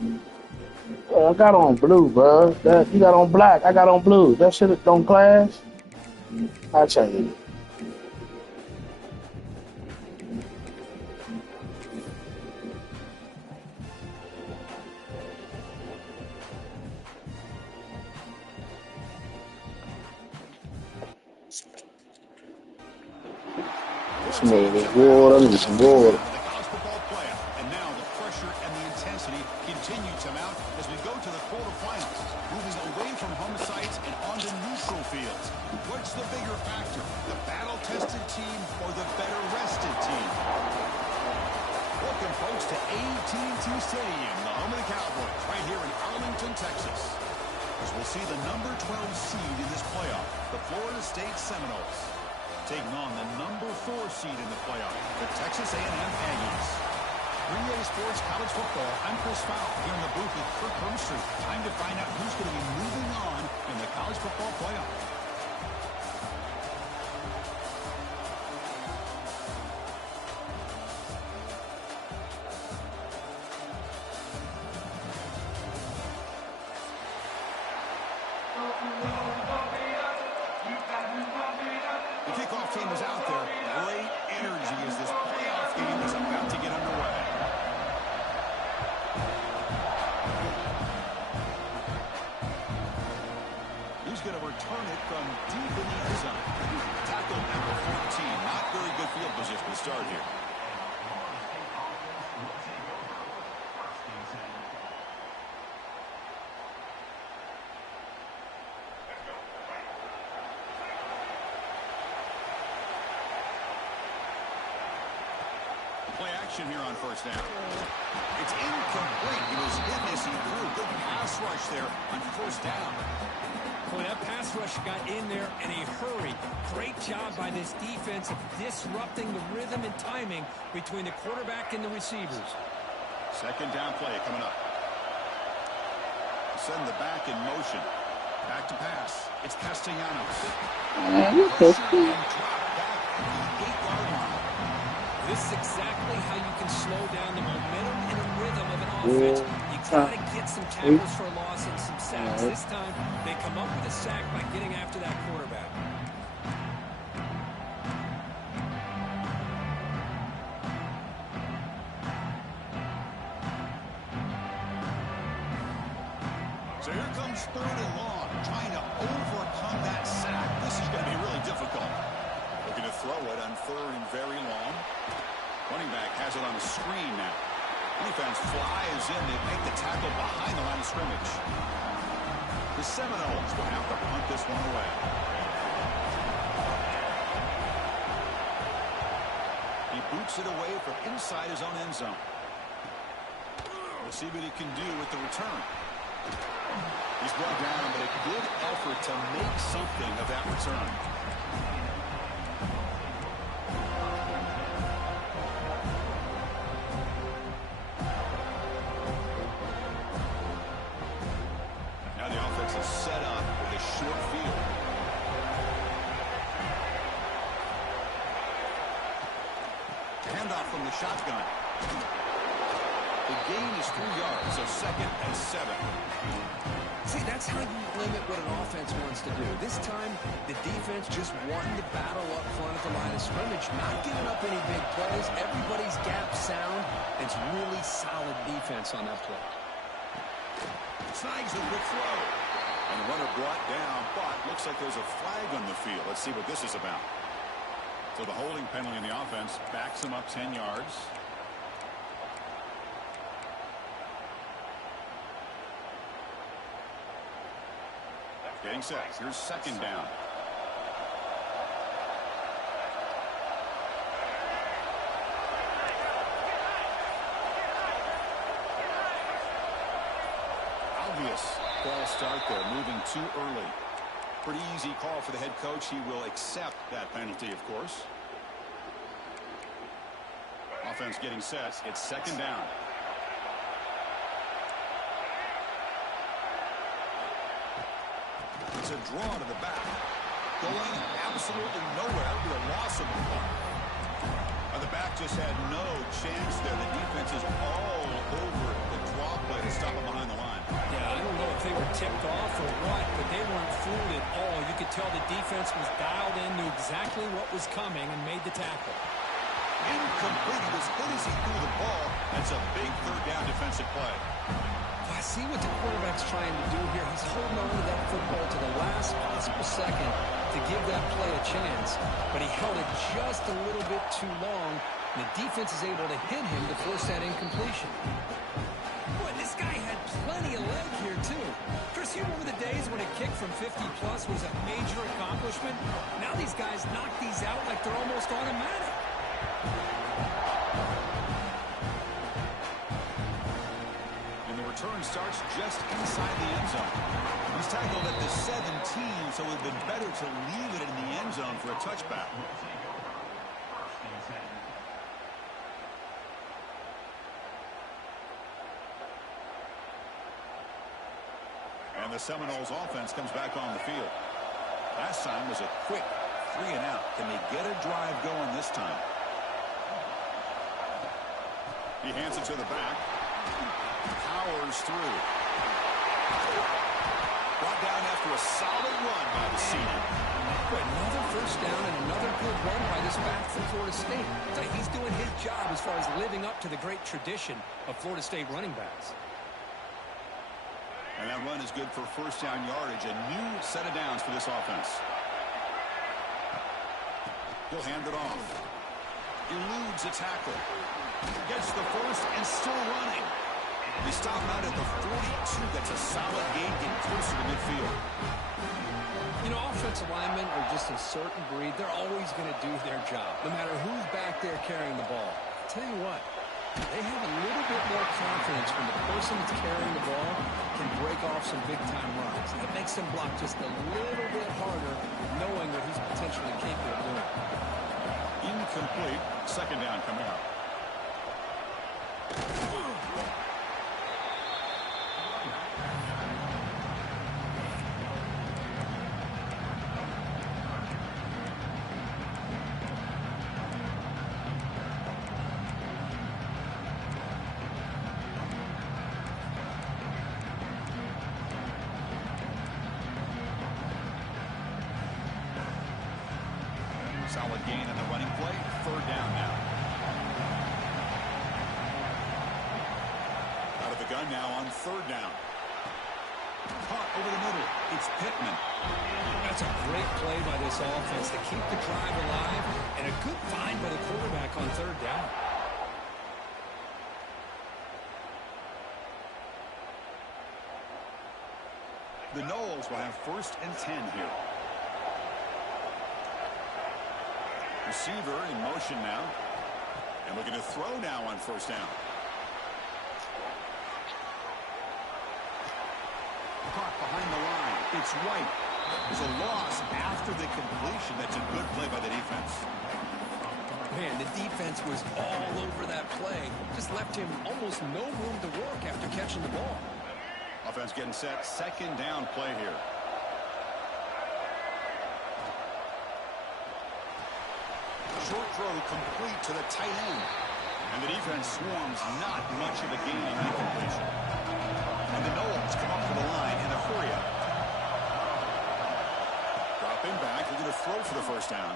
I got on blue, bro. That you got on black. I got on blue. That shit don't clash. I change it. Some water. I need some water. And now the pressure and the intensity continue to mount as we go to the quarterfinals, moving away from home sites and onto neutral fields. What's the bigger factor, the battle-tested team or the better-rested team? Welcome, folks, to AT&T Stadium, the home of the Cowboys, right here in Arlington, Texas. As we'll see the number 12 seed in this playoff, the Florida State Seminoles, taking on the number 4 seed in the playoff, the Texas A&M Aggies. 3A Sports College Football, I'm Chris Fowl here in the booth with Kirk Herbstreit. Time to find out who's going to be moving on in the college football playoff. The kickoff team is out there. Great energy as this playoff game is about to get underway. He's going to return it from deep in the end zone. Tackle number 14. Not very good field position to start here. Play action here on first down. It's incomplete. He was hit as he threw. Good pass rush there on first down. Boy, that pass rush got in there in a hurry. Great job by this defense of disrupting the rhythm and timing between the quarterback and the receivers. Second down play coming up. Send the back in motion. Back to pass. It's Castellanos. Pressure and drop back at the 8-yard line. This is exactly how you can slow down the momentum and the rhythm of an offense. You got to get some tackles for a loss and some sacks. This time, they come up with a sack by getting after that quarterback. So here comes third and long, trying to overcome that sack. This is going to be really difficult. Looking to throw it on third and very long. Running back has it on the screen now. Defense flies in. They make the tackle behind the line of scrimmage. The Seminoles will have to punt this one away. He boots it away from inside his own end zone. We'll see what he can do with the return. He's brought down, but a good effort to make something of that return. Is set up with a short field. Handoff from the shotgun. The gain is 3 yards, so 2nd and 7. See, that's how you limit what an offense wants to do. This time, the defense just wanting to battle up front at the line of scrimmage, not giving up any big plays. Everybody's gap sound. It's really solid defense on that play. Snags a good throw. And the runner brought down, but looks like there's a flag on the field. Let's see what this is about. So the holding penalty in the offense backs him up 10 yards. Getting set. Here's second down. False start there, moving too early. Pretty easy call for the head coach. He will accept that penalty, of course. Offense getting set. It's second down. It's a draw to the back. Going absolutely nowhere. That would be a loss of the ball. The back just had no chance there. The defense is all over the draw play to stop a tell the defense was dialed in, knew exactly what was coming, and made the tackle. Incomplete. He was hit as he threw the ball. That's a big third down defensive play. I see what the quarterback's trying to do here. He's holding on to that football to the last possible second to give that play a chance, but he held it just a little bit too long, and the defense is able to hit him to force that incompletion. Boy, this guy had plenty of leg here, too. Chris, you remember the days when a kick from 50-plus was a major accomplishment? Now these guys knock these out like they're almost automatic. Return starts just inside the end zone. He's tackled at the 17, so it would have been better to leave it in the end zone for a touchback. And the Seminoles offense comes back on the field. Last time was a quick 3-and-out. Can they get a drive going this time? He hands it to the back. Powers through. Brought down after a solid run by the senior. Another first down and another good run by this back from Florida State. So he's doing his job as far as living up to the great tradition of Florida State running backs. And that run is good for first down yardage. A new set of downs for this offense. He'll hand it off. Eludes a tackle. Gets the first and still running. They stop out at the 42. That's a solid gain, getting closer to midfield. You know, offensive linemen are just a certain breed. They're always going to do their job, no matter who's back there carrying the ball. I'll tell you what, they have a little bit more confidence when the person that's carrying the ball can break off some big-time runs. It makes them block just a little bit harder, knowing what he's potentially capable of doing. Incomplete. Second down coming up. Solid gain in the running play. Third down now. Out of the gun now on third down. Caught over the middle. It's Pittman. That's a great play by this offense to keep the drive alive, and a good find by the quarterback on third down. The Noles will have first and 10 here. Receiver in motion now. And looking to throw now on first down. Caught behind the line. It's White. There's a loss after the completion. That's a good play by the defense. Man, the defense was all over that play. Just left him almost no room to work after catching the ball. Offense getting set. Second down play here. Short throw complete to the tight end. And the defense swarms, not much of a gain on that completion. And the Noles come up to the line in a hurry up. Dropping back, looking to throw for the first down.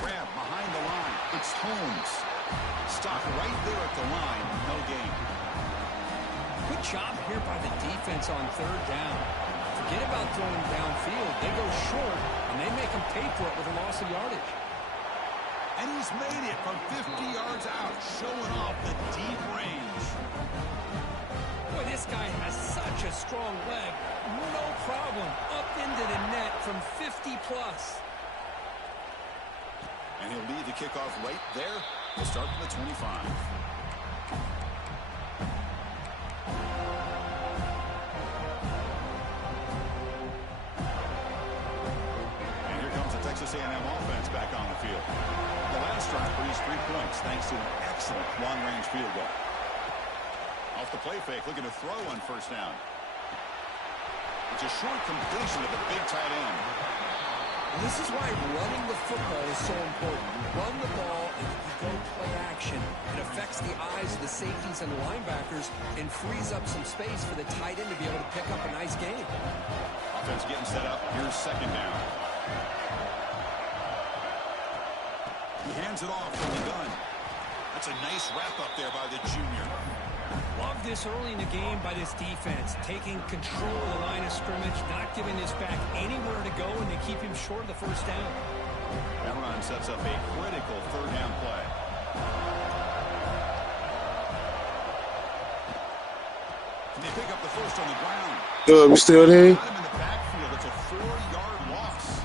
Grab behind the line. It's Holmes. Stopped right there at the line. No gain. Good job here by the defense on third down. Forget about throwing downfield. They go short, and they make them pay for it with a loss of yardage. And he's made it from 50 yards out, showing off the deep range. Boy, this guy has such a strong leg. No problem. Up into the net from 50-plus. And he'll lead the kickoff right there. We'll start from the 25. Texas A&M offense back on the field. The last drive produced 3 points thanks to an excellent long-range field goal. Off the play fake, looking to throw on first down. It's a short completion of the big tight end. This is why running the football is so important. You run the ball and you go play action. It affects the eyes of the safeties and the linebackers and frees up some space for the tight end to be able to pick up a nice gain. Offense getting set up. Here's second down. He hands it off from the gun. That's a nice wrap up there by the junior. Love this early in the game by this defense, taking control of the line of scrimmage, not giving this back anywhere to go, and they keep him short of the first down. That run sets up a critical third down play. Can they pick up the first on the ground? Good, we still there? Got him in the backfield. It's a 4-yard loss.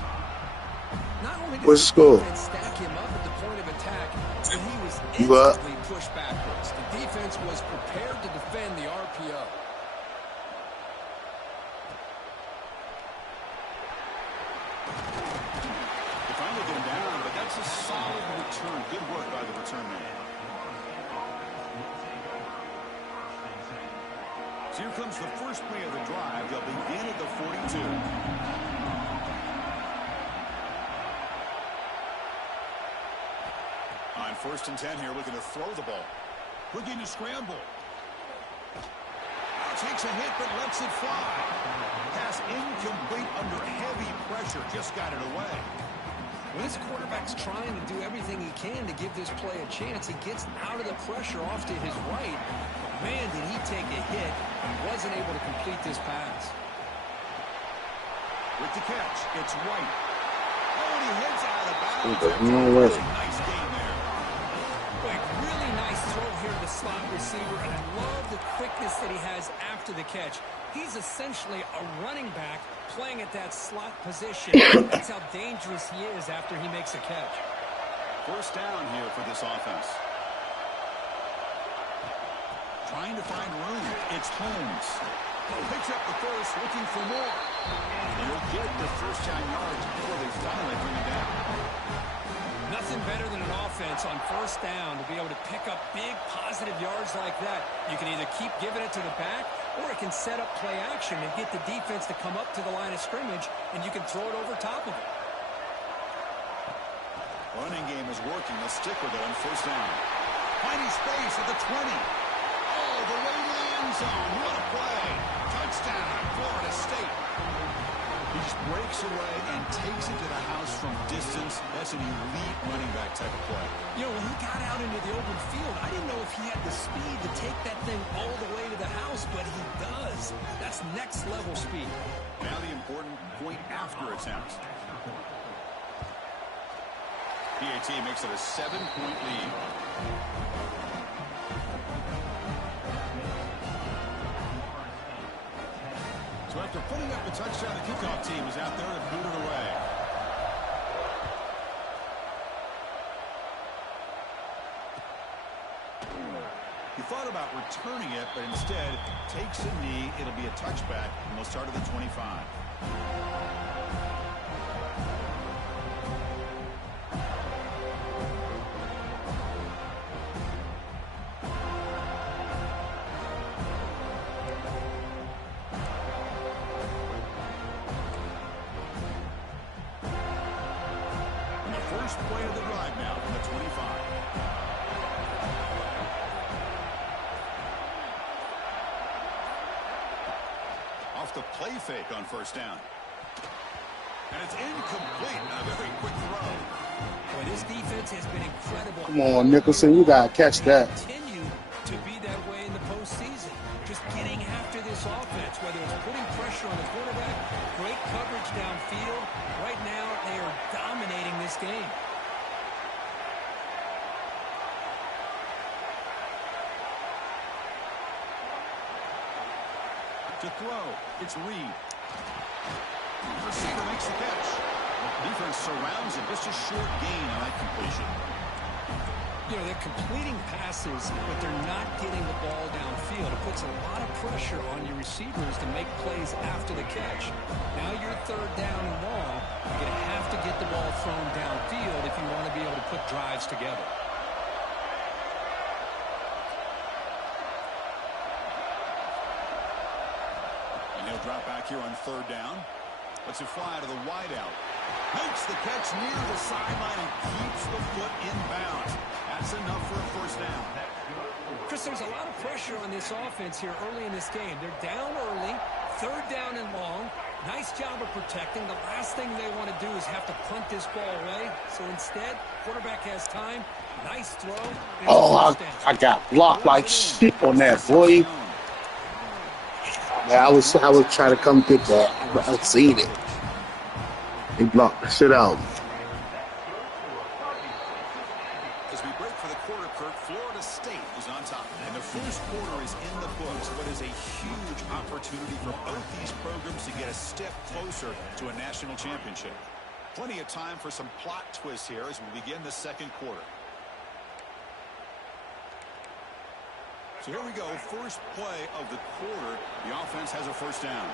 Not only What's the does score? the defense stack him up at the point of attack, but he was You up? instantly pushed backwards. The defense was prepared to defend the RPO. They finally get him down, but that's a solid return. Good work by the return man. So here comes the first play of the drive. They'll begin at the 42. On 1st and 10 here, looking to throw the ball. Looking to scramble. Takes a hit, but lets it fly. Pass incomplete under heavy pressure. Just got it away. When this quarterback's trying to do everything he can to give this play a chance, he gets out of the pressure off to his right. But man, did he take a hit and wasn't able to complete this pass. With the catch, it's White. Oh, and he heads out of bounds. What the hell was it? Nice game there. Really nice throw here to the slot receiver, and I love the quickness that he has after the catch. He's essentially a running back playing at that slot position. That's how dangerous he is after he makes a catch. First down here for this offense. Trying to find room. It's Holmes. Picks up the first, looking for more. He'll get the first down yards before they finally bring him down. Nothing better than an offense on first down to be able to pick up big positive yards like that. You can either keep giving it to the back, or it can set up play action and get the defense to come up to the line of scrimmage, and you can throw it over top of it. Running game is working. They'll stick with it on first down. Finding space at the 20. Oh, the way to the end zone. What a play. Touchdown, Florida State. He just breaks away and takes it to the house from distance. That's an elite running back type of play. You know, when he got out into the open field, I didn't know if he had the speed to take that thing all the way to the house, but he does. That's next level speed. Now the important point after attempt. PAT makes it a 7-point lead. So after putting up a touchdown, the kickoff team is out there to boot it away. He thought about returning it, but instead takes a knee. It'll be a touchback, and they'll start at the 25. First play of the drive now from the 25. Off the play fake on first down. And it's incomplete. A very quick throw. Boy, this defense has been incredible. Come on, Nicholson, you gotta catch that. Continue to be that way in the postseason. Just getting after this offense, whether it's putting pressure on the quarterback, great coverage downfield. Right now, they are dominating this game. To throw, it's Reed. The receiver makes the catch. The defense surrounds him. Just a short gain on that completion. You know, they're completing passes, but they're not getting the ball downfield. It puts a lot of pressure on your receivers to make plays after the catch. Now you're third down and long. You're going to have to get the ball thrown downfield if you want to be able to put drives together. And he'll drop back here on third down. Lets it fly to the wideout. Makes the catch near the sideline and keeps the foot in bounds. That's enough for a first down. Chris, there's a lot of pressure on this offense here early in this game. They're down early, third down and long. Nice job of protecting. The last thing they want to do is have to punt this ball away. So instead, quarterback has time. Nice throw. Oh, I got blocked like shit on that, boy. Man, I was trying to come get that, but I seen it. He blocked the shit out. As we break for the quarter, Kirk, Florida State is on top. And the first quarter is in the books, but is a huge opportunity for both these programs to get a step closer to a national championship. Plenty of time for some plot twists here as we begin the second quarter. So here we go, first play of the quarter. The offense has a first down.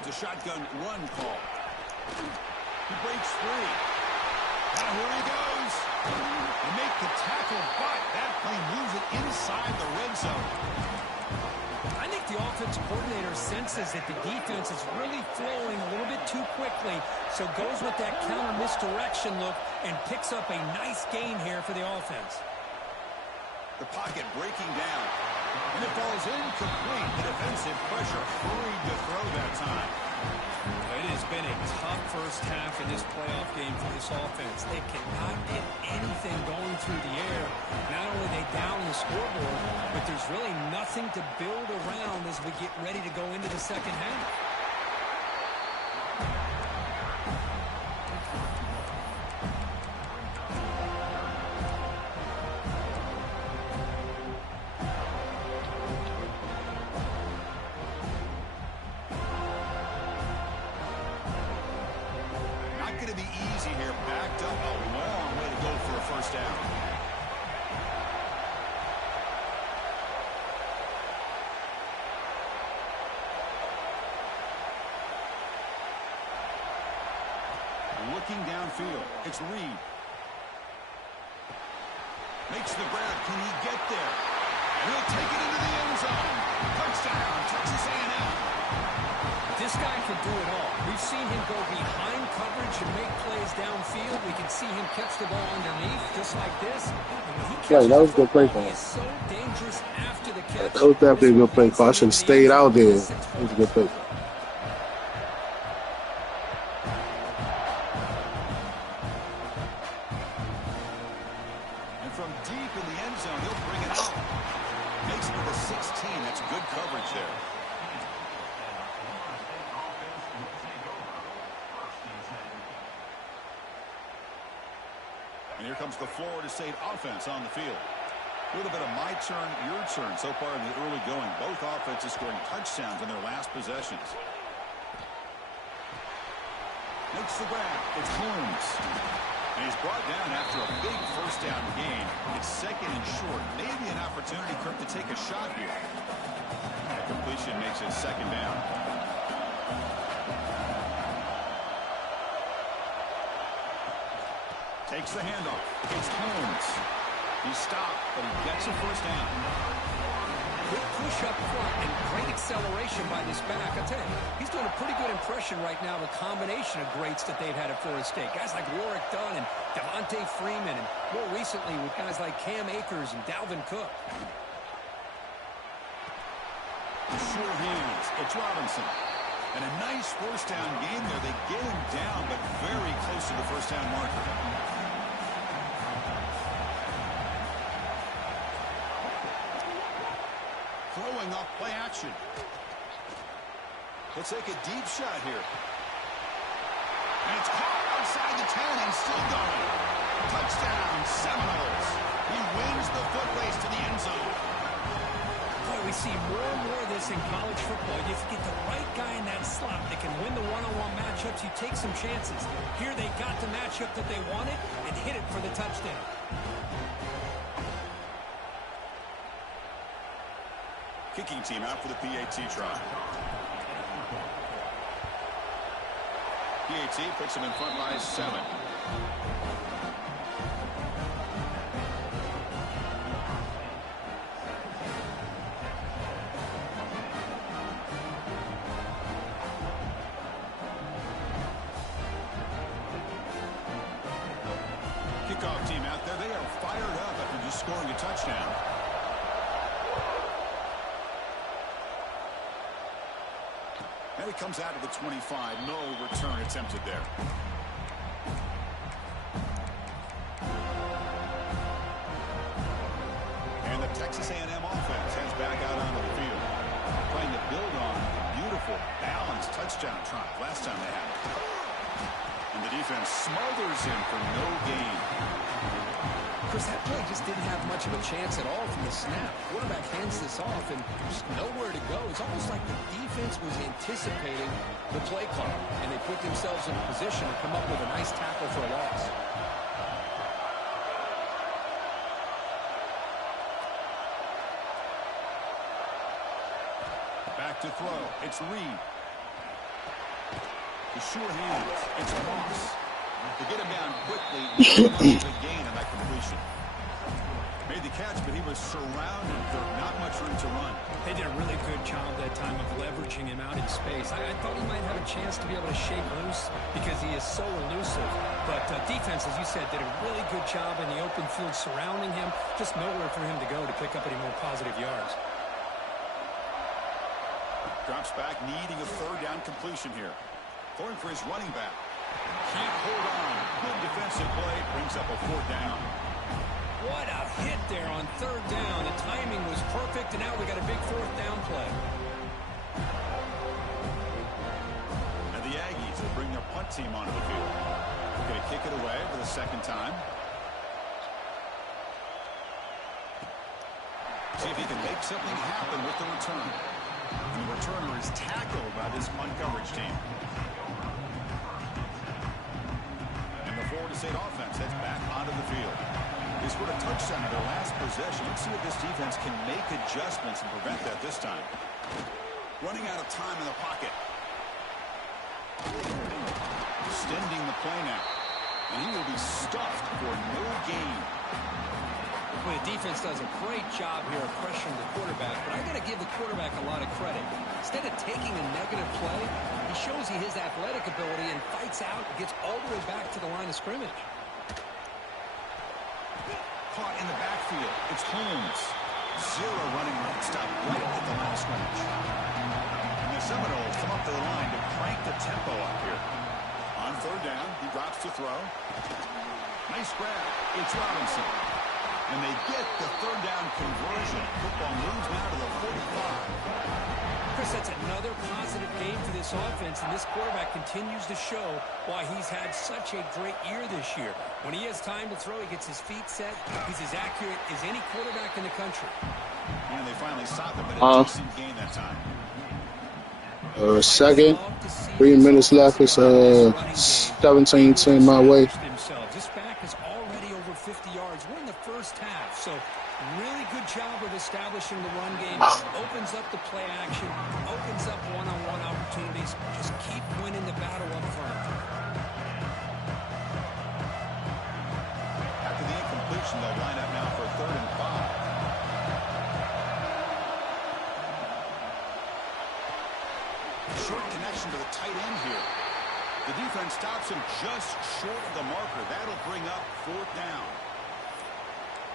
It's a shotgun run call. He breaks free. Now here he goes. They make the tackle, but that play moves it inside the red zone. I think the offensive coordinator senses that the defense is really flowing a little bit too quickly, so goes with that counter misdirection look and picks up a nice gain here for the offense. The pocket breaking down. And it falls incomplete. The defensive pressure hurried to throw that time. It has been a tough first half in this playoff game for this offense. They cannot get anything going through the air. Not only are they down the scoreboard, but there's really nothing to build around as we get ready to go into the second half. Going to be easy here. Backed up a long way to go for a first down. Looking downfield. It's Reed. Makes the grab. Can he get there? And he'll take it into the end zone. Touchdown, Texas A&M. This guy can do it all. We've seen him go behind coverage and make plays downfield. We can see him catch the ball underneath, just like this. Yeah, that was a good play for him. He is so dangerous after the catch. That was definitely a good play call. I should have stayed out there. That was a good play. And from deep in the end zone, he'll bring it out. Makes it to the 16. That's good coverage there. And here comes the Florida State offense on the field. A little bit of my turn, your turn so far in the early going. Both offenses scoring touchdowns in their last possessions. Makes the grab. It's Holmes. And he's brought down after a big first down gain. It's second and short. Maybe an opportunity, Kirk, to take a shot here. That completion makes it second down. Takes the handoff. It's Holmes. He stopped, but he gets a first down. Good push up front and great acceleration by this back. I'll tell you, he's doing a pretty good impression right now of a combination of greats that they've had at Florida State. Guys like Warwick Dunn and Devontae Freeman, and more recently with guys like Cam Akers and Dalvin Cook. Sure hands. It's Robinson. And a nice first down game there. They get him down, but very close to the first down marker. Throwing off play action. He'll take a deep shot here. And it's caught outside the 10 and still going. Touchdown, Seminoles. He wins the foot race to the end zone. Boy, we see more and more of this in college football. You get the right guy in that slot that can win the one-on-one matchups. You take some chances. Here they got the matchup that they wanted and hit it for the touchdown. Kicking team out for the PAT try. PAT puts him in front by 7. scoring a touchdown. And he comes out of the 25. No return attempted there. And the Texas A&M offense heads back out onto the field, trying to build on a beautiful, balanced touchdown drive last time they had it. And the defense smothers him for no gain. Chris, that play just didn't have much of a chance at all from the snap. Quarterback hands this off and just nowhere to go. It's almost like the defense was anticipating the play clock, and they put themselves in a position to come up with a nice tackle for a loss. Back to throw. It's Reed. The sure hands. It's Moss. To get him down quickly, not much of a gain on that completion. Made the catch, but he was surrounded. Not much room to run. They did a really good job that time of leveraging him out in space. I thought he might have a chance to be able to shake loose because he is so elusive. But defense, as you said, did a really good job in the open field surrounding him. Just nowhere for him to go to pick up any more positive yards. Drops back, needing a third down completion here. Throwing for his running back. Can't hold on. Good defensive play. Brings up a fourth down. What a hit there on third down. The timing was perfect, and now we got a big fourth down play. And the Aggies will bring their punt team onto the field. They're going to kick it away for the second time. See if he can make something happen with the return. And the returner is tackled by this punt coverage team. Florida State offense heads back onto the field. They scored a touchdown in their last possession. Let's see if this defense can make adjustments and prevent that this time. Running out of time in the pocket. Extending the play now. And he will be stuffed for no gain. Well, the defense does a great job here of pressuring the quarterback, but I got to give the quarterback a lot of credit. Instead of taking a negative play, he shows you his athletic ability and fights out and gets all the way back to the line of scrimmage. Caught in the backfield. It's Holmes. Zero running room. Stop right at the line of scrimmage. And the Seminoles come up to the line to crank the tempo up here. On third down, he drops to throw. Nice grab. It's Robinson. And they get the third down conversion. Football moves now to the 45. Chris, that's another positive game for this offense, and this quarterback continues to show why he's had such a great year this year. When he has time to throw, he gets his feet set. He's as accurate as any quarterback in the country. And they finally stop him at a decent gain that time. Second, 3 minutes left. It's 17-10 my way. This back is already over 50 yards. We're in the first half, so really good job of establishing the run game. Opens up the play action, opens up one-on-one opportunities. Just keep winning the battle up front. After the incompletion, they'll line up now for 3rd and 5. Short connection to the tight end here. The defense stops him just short of the marker. That'll bring up 4th down.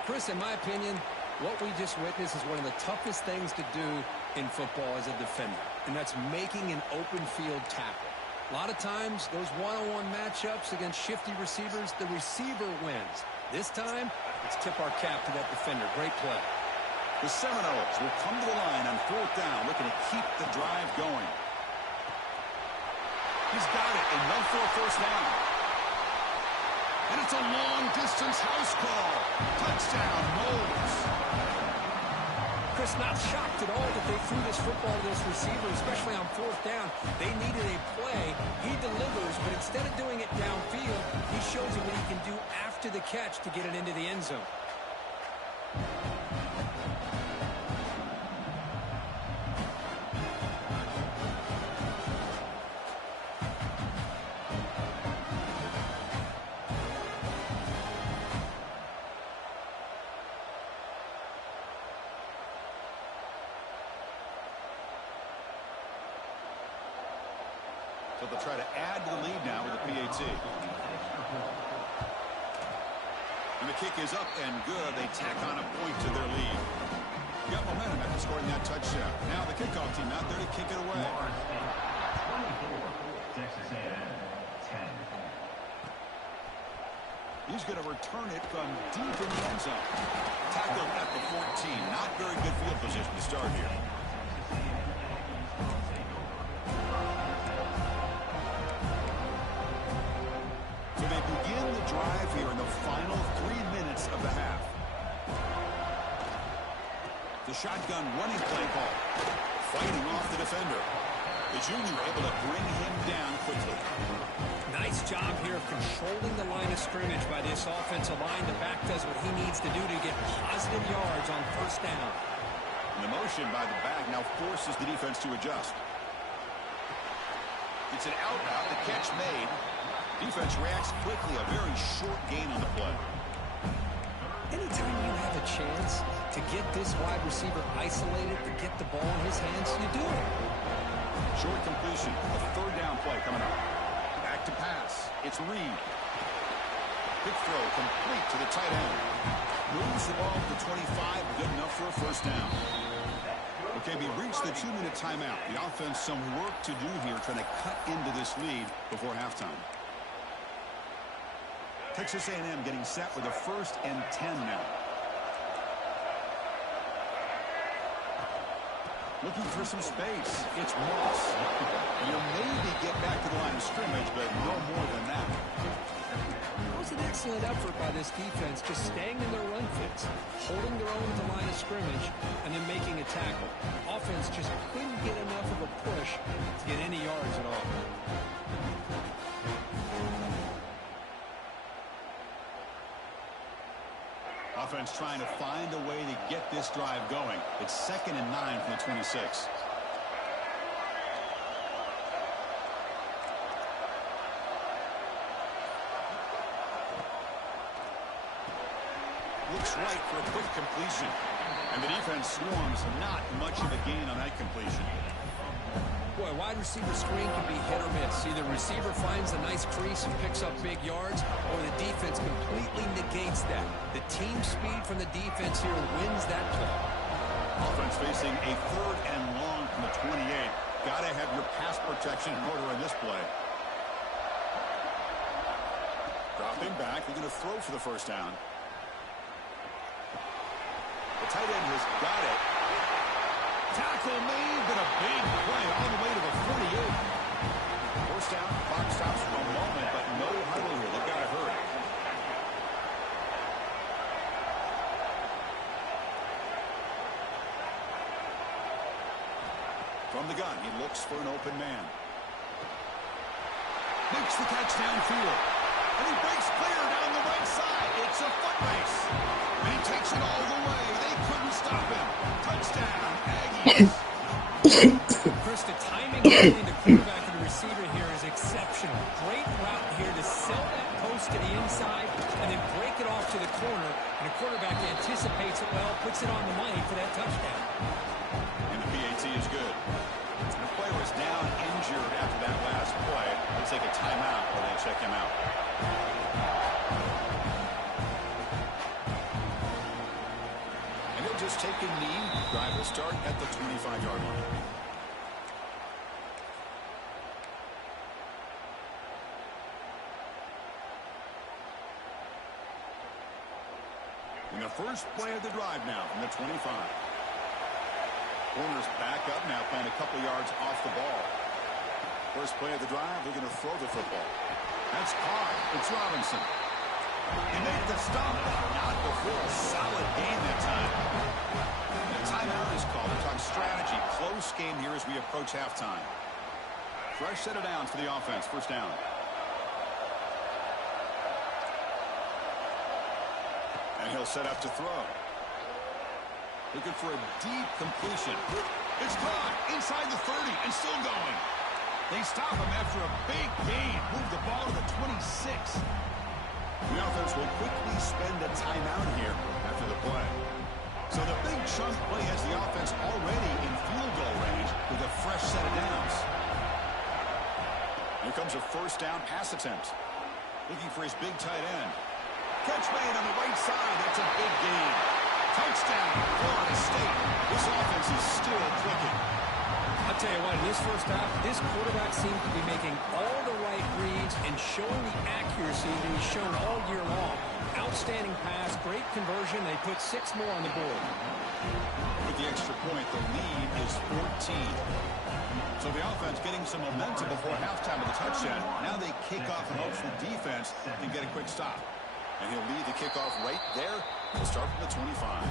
Chris, in my opinion, what we just witnessed is one of the toughest things to do in football as a defender, and that's making an open field tackle. A lot of times, those one-on-one matchups against shifty receivers, the receiver wins. This time, let's tip our cap to that defender. Great play. The Seminoles will come to the line on 4th down, looking to keep the drive going. He's got it, and run for a first down. And it's a long-distance house call. Touchdown, Noles. Chris, not shocked at all that they threw this football to this receiver, especially on 4th down. They needed a play. He delivers, but instead of doing it downfield, he shows you what he can do after the catch to get it into the end zone. So they'll try to add to the lead now with the PAT. And the kick is up and good. They tack on a point to their lead. Got momentum after scoring that touchdown. Now the kickoff team out there to kick it away. Texas A&M, 10. He's going to return it from deep in the end zone. Tackled at the 14. Not very good field position to start here. So they begin the drive here in the final 3 minutes of the half. The shotgun running play call. Fighting off the defender. The junior able to bring him down quickly. Nice job here of controlling the line of scrimmage by this offensive line. The back does what he needs to do to get positive yards on first down. And the motion by the back now forces the defense to adjust. It's an out route. The catch made. Defense reacts quickly. A very short gain on the play. Anytime you have a chance to get this wide receiver isolated, to get the ball in his hands, you do it. Short completion. A third down play coming up. Back to pass. It's Reed. Big throw complete to the tight end. Moves the ball to the 25. Good enough for a first down. Okay, we reached the 2-minute timeout. The offense some work to do here trying to cut into this lead before halftime. Texas A&M getting set with a 1st and 10 now. Looking for some space. It's Moss. You'll maybe get back to the line of scrimmage, but no more than that. It was an excellent effort by this defense, just staying in their run fits, holding their own at the line of scrimmage, and then making a tackle. Offense just couldn't get enough of a push to get any yards at all. Offense trying to find a way to get this drive going. It's 2nd and 9 from the 26. Looks right for a quick completion. And the defense swarms. Not much of a gain on that completion. Boy, wide receiver screen can be hit or miss. Either receiver finds a nice crease and picks up big yards, or the defense completely negates that. The team speed from the defense here wins that play. Offense facing a 3rd and long from the 28. Got to have your pass protection in order in this play. Dropping back. They're going to throw for the first down. The tight end has got it. Tackle made, but a big play all the way to the 48. First down, clock stops for a moment, but no huddle here. They've got to hurry. From the gun, he looks for an open man. Makes the catch downfield. And he breaks clear down the right side. It's a foot race. And he takes it all the way. They couldn't stop him. Touchdown, Aggies. Chris, the timing between the quarterback and the receiver here is exceptional. Great route here to sell that post to the inside and then break it off to the corner. And the quarterback anticipates it well, puts it on the money for that touchdown. And the PAT is good. The player was down injured after that last play. They'll take a timeout while they check him out. And he'll just take a knee. Drive will start at the 25-yard line. In the first play of the drive now from the 25. Corners back up now, playing a couple yards off the ball. First play of the drive, they're going to throw the football. That's caught. It's Robinson. He made the stop, but not before a solid game that time. The timeout is called. They talk strategy. Close game here as we approach halftime. Fresh set of downs for the offense. First down. And he'll set up to throw. Looking for a deep completion. It's caught inside the 30 and still going. They stop him after a big gain. Move the ball to the 26. The offense will quickly spend a timeout here after the play. So the big chunk play has the offense already in field goal range with a fresh set of downs. Here comes a first down pass attempt. Looking for his big tight end. Catch made on the right side. That's a big gain. Touchdown, Florida State. This offense is still clicking. I'll tell you what, in this first half, this quarterback seems to be making all the right reads and showing the accuracy that he's shown all year long. Outstanding pass, great conversion. They put 6 more on the board. With the extra point, the lead is 14. So the offense getting some momentum before halftime with a touchdown. Now they kick off and hopes the defense can get a quick stop. And he'll lead the kickoff right there. He'll start from the 25.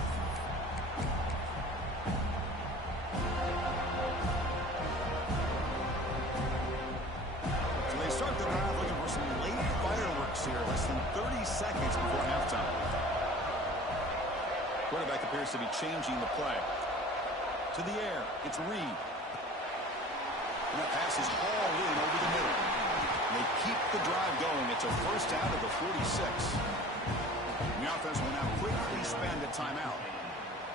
Start the drive looking for some late fireworks here. Less than 30 seconds before halftime. Quarterback appears to be changing the play. To the air. It's Reed. And that pass is all in over the middle. And they keep the drive going. It's a first out of the 46. And the offense will now quickly spend a timeout.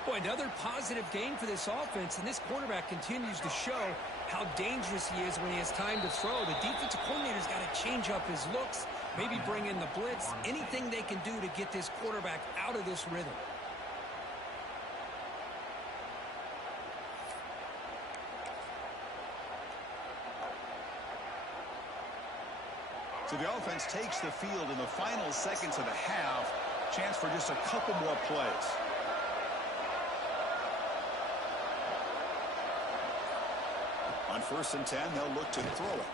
Boy, another positive gain for this offense, and this quarterback continues to show how dangerous he is when he has time to throw. The defensive coordinator's got to change up his looks, maybe bring in the blitz, anything they can do to get this quarterback out of this rhythm. So the offense takes the field in the final seconds of the half. Chance for just a couple more plays. On 1st and 10, they'll look to throw it.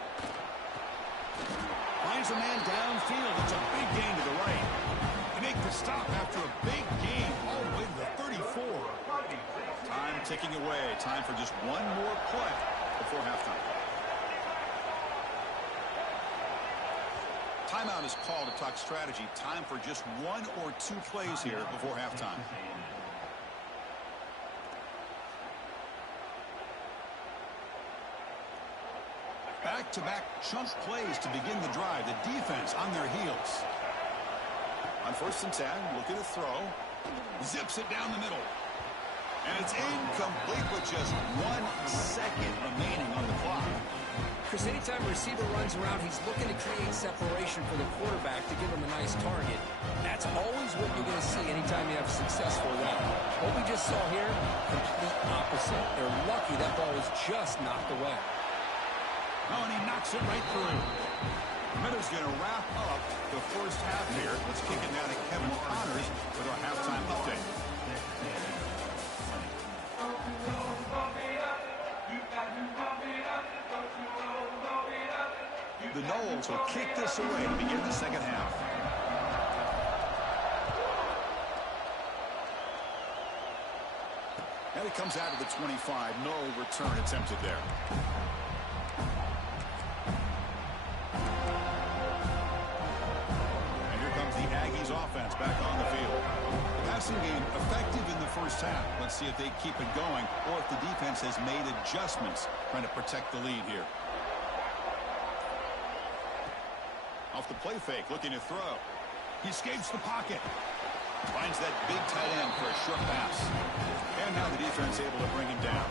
Finds a man downfield. It's a big gain to the right. They make the stop after a big gain all the way to the 34. Time ticking away. Time for just one more play before halftime. Timeout is called to talk strategy. Time for just 1 or 2 plays here before halftime. Back-to-back chunk plays to begin the drive. The defense on their heels. On 1st and 10, looking to throw. Zips it down the middle. And it's incomplete with just 1 second remaining on the clock. Chris, anytime a receiver runs around, he's looking to create separation for the quarterback to give him a nice target. That's always what you're going to see anytime you have a successful route. What we just saw here, complete opposite. They're lucky that ball was just knocked away. Oh, and he knocks it right through. Miller's going to wrap up the first half here. Let's kick it now to Kevin Connors with our halftime update. The Noles will kick this away to begin the second half. And it comes out of the 25. No return attempted there. Aggies offense back on the field. The passing game effective in the first half. Let's see if they keep it going or if the defense has made adjustments trying to protect the lead here. Off the play fake, looking to throw. He escapes the pocket. Finds that big tight end for a short pass. And now the defense able to bring him down.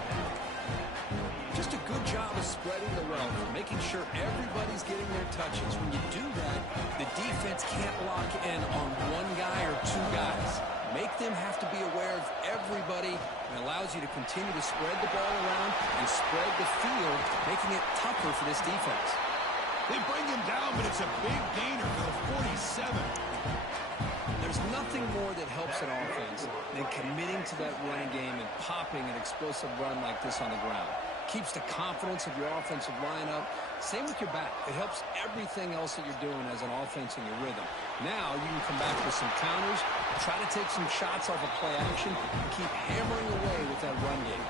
Just a good job of spreading the wealth, making sure everybody's getting their touches. When you do that, the defense can't lock in on 1 guy or 2 guys. Make them have to be aware of everybody. It allows you to continue to spread the ball around and spread the field, making it tougher for this defense. They bring him down, but it's a big gainer for the 47. There's nothing more that helps an offense than committing to that running game and popping an explosive run like this on the ground. Keeps the confidence of your offensive lineup. Same with your back. It helps everything else that you're doing as an offense in your rhythm. Now you can come back with some counters, try to take some shots off of play action, and keep hammering away with that run game.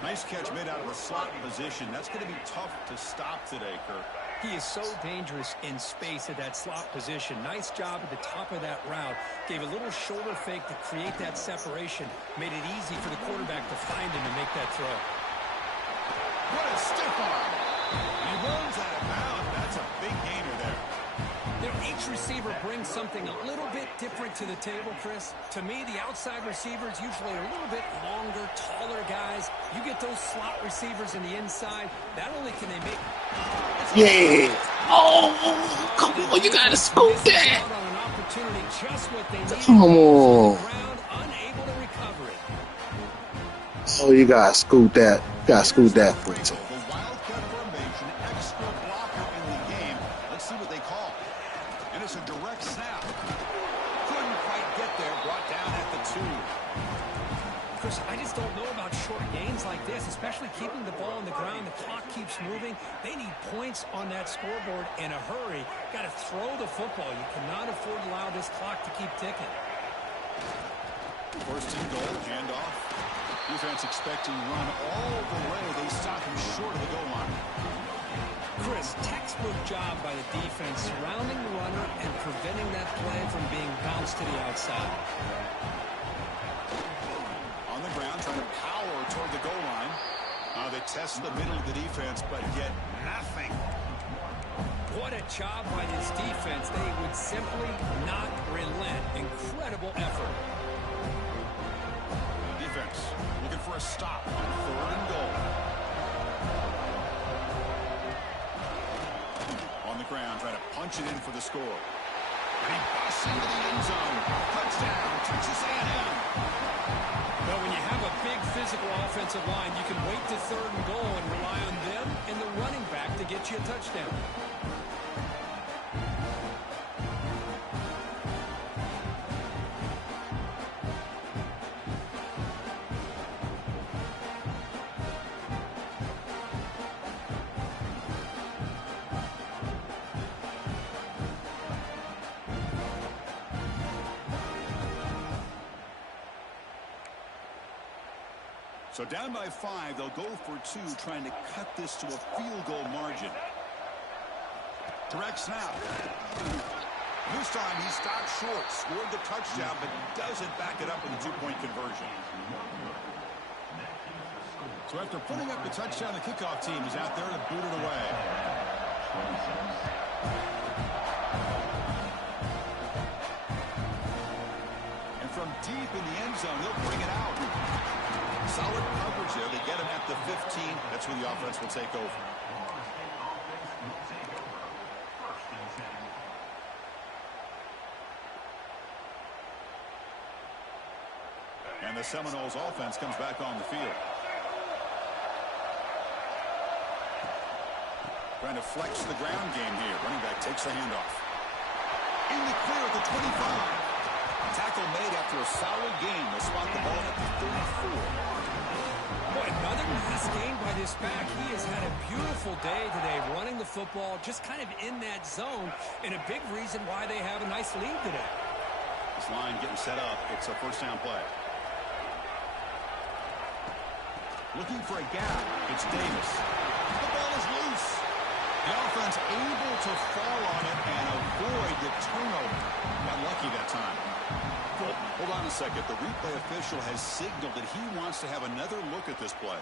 Nice catch made out of the slot position. That's going to be tough to stop today, Kirk. He is so dangerous in space at that slot position. Nice job at the top of that route. Gave a little shoulder fake to create that separation. Made it easy for the quarterback to find him and make that throw. What a stiff arm. He runs out of bounds. That's a big gainer there. You know, each receiver brings something a little bit different to the table, Chris. To me, the outside receivers usually are a little bit longer, taller guys. You get those slot receivers in the inside, not only can they make... Yeah. Oh, come on, you gotta scoop that. On an opportunity, just what they needed. Come on. Ground, unable to recover it. Oh, you gotta scoot that. You gotta scoot that. The Wildcat formation, extra blocker in the game. Let's see what they call. And it's a direct snap. Couldn't quite get there. Brought down at the 2. Chris, I just don't know about short gains like this, especially keeping the ball on the ground. The clock keeps moving. They need points on that scoreboard in a hurry. Got to throw the football. You cannot afford to allow this clock to keep ticking. First and goal, handoff. Defense expecting run all the way. They stop him short of the goal line. Chris, textbook job by the defense surrounding the runner and preventing that play from being bounced to the outside. On the ground, trying to power toward the goal line. They test the middle of the defense, but get nothing. What a job by this defense. They would simply not relent. Incredible effort. Defense looking for a stop on 3rd and goal. On the ground, trying to punch it in for the score. And he busts into the end zone. Touchdown, Texas A&M. Well, when you have a big physical offensive line, you can wait to 3rd and goal and rely on them and the running back to get you a touchdown. So down by 5, they'll go for 2, trying to cut this to a field goal margin. Direct snap. This time he stopped short, scored the touchdown, but doesn't back it up with a 2-point conversion. So after putting up the touchdown, the kickoff team is out there to boot it away. And from deep in the end zone, he'll bring it out. Solid coverage there. They get him at the 15. That's where the offense will take over. And the Seminoles offense comes back on the field. Trying to flex the ground game here. Running back takes the handoff. In the clear at the 25. Tackle made after a solid game. They'll spot the ball at the 34. Boy, another nice game by this back. He has had a beautiful day today running the football, just kind of in that zone, and a big reason why they have a nice lead today. This line getting set up. It's a first down play. Looking for a gap. It's Davis. The ball is loose. The offense able to fall on it and avoid the turnover. Got lucky that time. Hold on a second. The replay official has signaled that he wants to have another look at this play.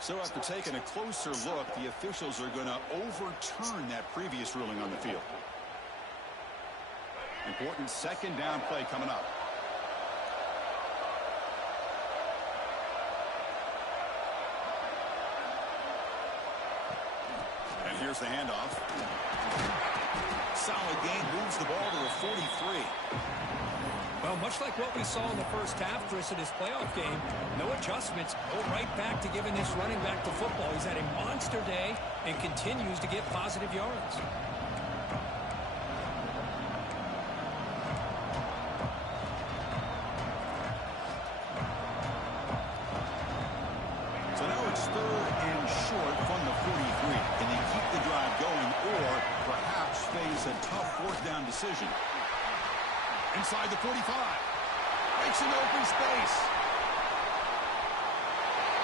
So after taking a closer look, the officials are going to overturn that previous ruling on the field. Important second down play coming up. And here's the handoff. Solid gain, moves the ball to the 43. Well, much like what we saw in the first half, Chris, in this playoff game, no adjustments, go right back to giving this running back the football. He's had a monster day and continues to get positive yards. So now it's 3rd and short from the 43. Can they keep the drive going or perhaps face a tough 4th down decision? Inside the 45. Breaks into open space.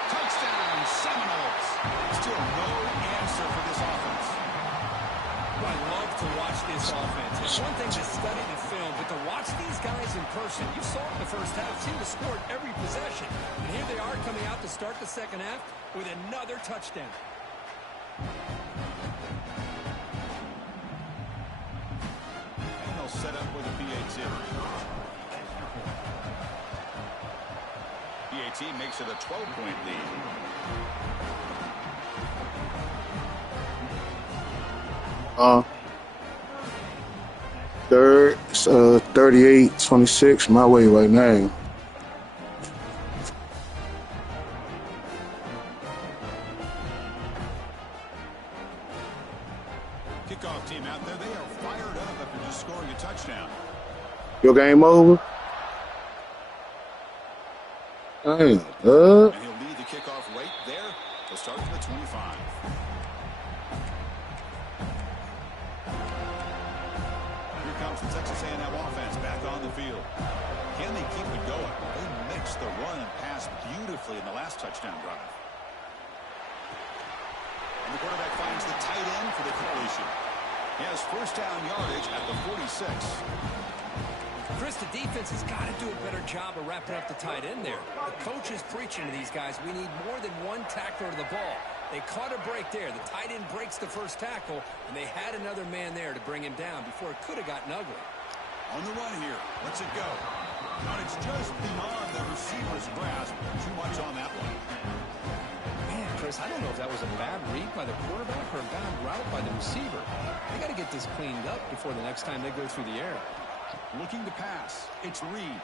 Touchdown, Seminoles. Still no answer for this offense. I love to watch this offense. It's one thing to study the film, but to watch these guys in person, you saw it in the first half, seemed to score every possession. And here they are coming out to start the second half with another touchdown. And they'll set up with a PAT. PAT PAT makes it a 12-point lead. Third, 38-26, my way right now. Kickoff team out there, they are fired up after just scoring a touchdown. Your game over? Damn, And he'll lead the kickoff right there. He'll start from the 25. Here comes the Texas A&M offense back on the field. Can they keep it going? They mixed the run and pass beautifully in the last touchdown drive. And the quarterback finds the tight end for the completion. He has first down yardage at the 46. Chris, the defense has got to do a better job of wrapping up the tight end there. The coach is preaching to these guys, we need more than one tackler to the ball. They caught a break there. The tight end breaks the first tackle, and they had another man there to bring him down before it could have gotten ugly. On the run here. Let's it go. And it's just beyond the receiver's grasp. Too much on that one. Man, Chris, I don't know if that was a bad read by the quarterback or a bad route by the receiver. They got to get this cleaned up before the next time they go through the air. Looking to pass. It's Reed.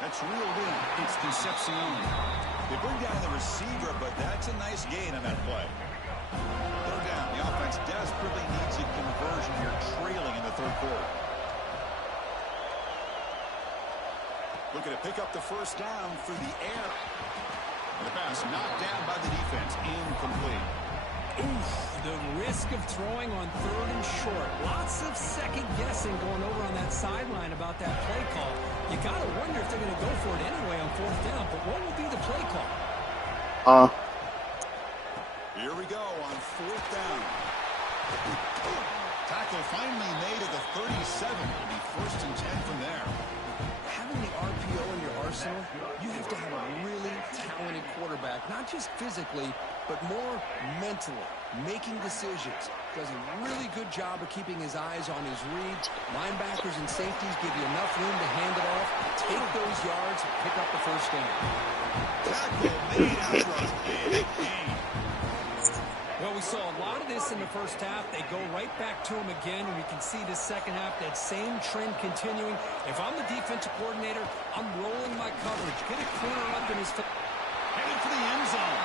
That's reeled in. It's Concepcion. They bring down the receiver, but that's a nice gain on that play. Third down. The offense desperately needs a conversion here, trailing in the third quarter. Looking to pick up the first down through the air. And the pass knocked down by the defense. Incomplete. Oof, the risk of throwing on third and short. Lots of second guessing going over on that sideline about that play call. You got to wonder if they're going to go for it anyway on fourth down, but what will be the play call? Here we go on fourth down. Tackle finally made at the 37. It'll be first and 10 from there. Having the RPO in your arsenal, you have to have a really talented quarterback, not just physically, but more mentally, making decisions. Does a really good job of keeping his eyes on his reads. Linebackers and safeties give you enough room to hand it off, take those yards, and pick up the first down. Tackle made after a big gain. Well, we saw a lot of this in the first half. They go right back to him again, and we can see the second half, that same trend continuing. If I'm the defensive coordinator, I'm rolling my coverage. Get a corner up in his face. Headed for the end zone.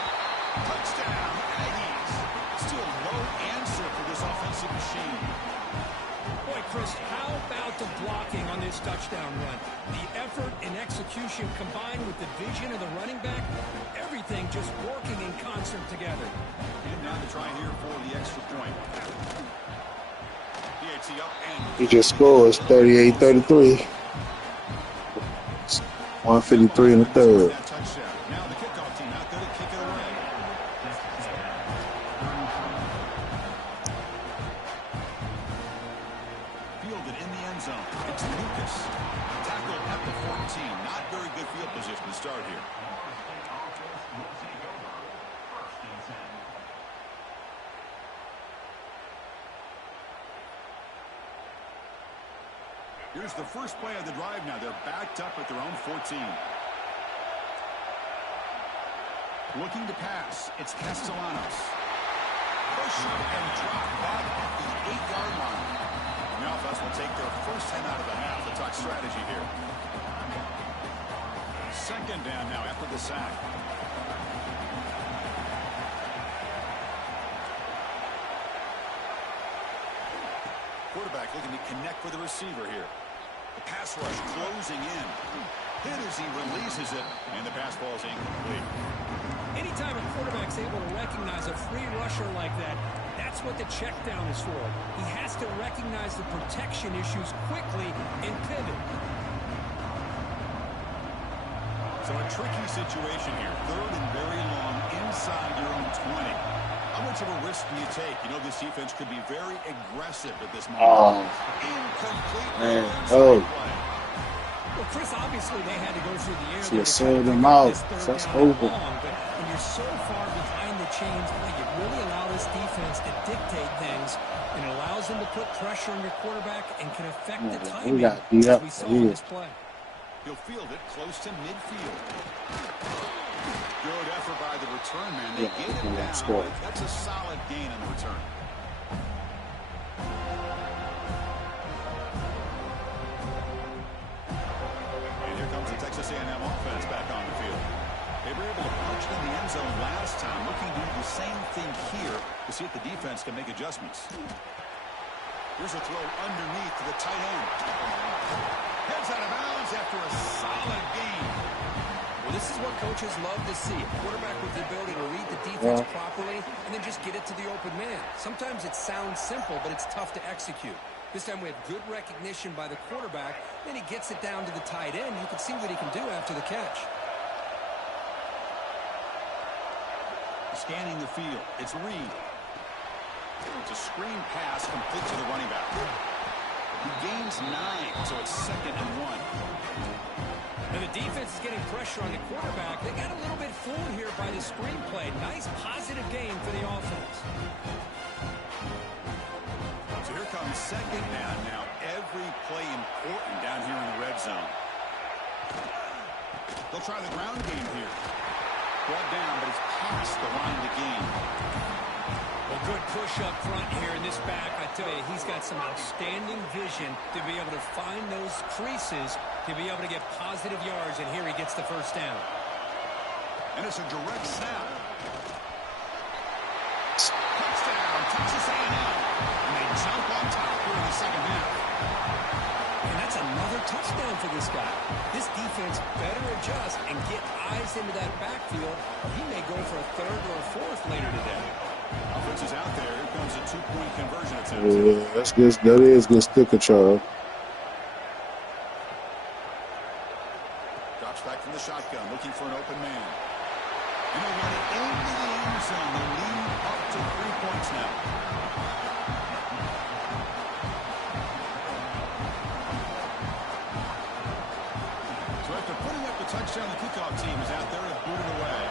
Touchdown, Aggies. Still no answer for this offensive machine. Boy, Chris, how about the blocking on this touchdown run? The effort and execution combined with the vision of the running back, everything just working in concert together. And now to try here for the extra point. PAT up and he just scores 38-33. 153 in the third. that touchdown. Now the kickoff team out there to kick it away. Fielded in the end zone. It's Lucas. Tackled at the 14. Not very good field position to start here. Here's the first play of the drive now. They're backed up at their own 14. Looking to pass. It's Castellanos. Push and drop back at the 8-yard line. Now Elfas will take their first 10 out of the half. Let's talk strategy here. Second down now after the sack. Quarterback looking to connect with the receiver here. The pass rush closing in. Hit as he releases it, and the pass ball is incomplete. Anytime a quarterback's able to recognize a free rusher like that, that's what the check down is for. He has to recognize the protection issues quickly and pivot. So a tricky situation here. Third and very long inside your own 20. How much of a risk do you take? You know, this defense could be very aggressive at this moment. Incomplete. Man. Oh. Well, Chris, obviously they had to go through the air. Should have sold them out. That's over. But when you're so far behind the chains, you really allow this defense to dictate things, and it allows them to put pressure on your quarterback and can affect the timing, We got beat as up we saw here. in this play. He'll field it close to midfield. Good effort by the return man. They get him down, but that's a solid gain on the return. And here comes the Texas A&M offense back on the field. They were able to punch it in the end zone last time, looking to do the same thing here to see if the defense can make adjustments. Here's a throw underneath to the tight end. Heads out of bounds after a solid gain. Well, this is what coaches love to see. A quarterback with the ability to read the defense properly and then just get it to the open man. Sometimes it sounds simple, but it's tough to execute. This time we have good recognition by the quarterback. Then he gets it down to the tight end. You can see what he can do after the catch. Scanning the field. It's Reed. It's a screen pass complete to the running back. He gains 9, so it's 2nd and 1. And the defense is getting pressure on the quarterback. They got a little bit fooled here by the screenplay. Nice positive gain for the offense. So here comes 2nd down. Now every play important down here in the red zone. They'll try the ground game here. Brought down, but it's past the line of the game. Well, good push up front here in this back. I tell you, he's got some outstanding vision to be able to find those creases, to be able to get positive yards, and here he gets the first down. And it's a direct snap. Touchdown, Texas A&M. And they jump on top here in the second half. And that's another touchdown for this guy. This defense better adjust and get eyes into that backfield, or he may go for a 3rd or a 4th later today. Offense is out there. Here comes a 2-point conversion attempt. Yeah, that's good. That is good stick control. Drops back from the shotgun, looking for an open man. And they run it into the end zone. The lead up to 3 points now. So after putting up the touchdown, the kickoff team is out there to boot it away.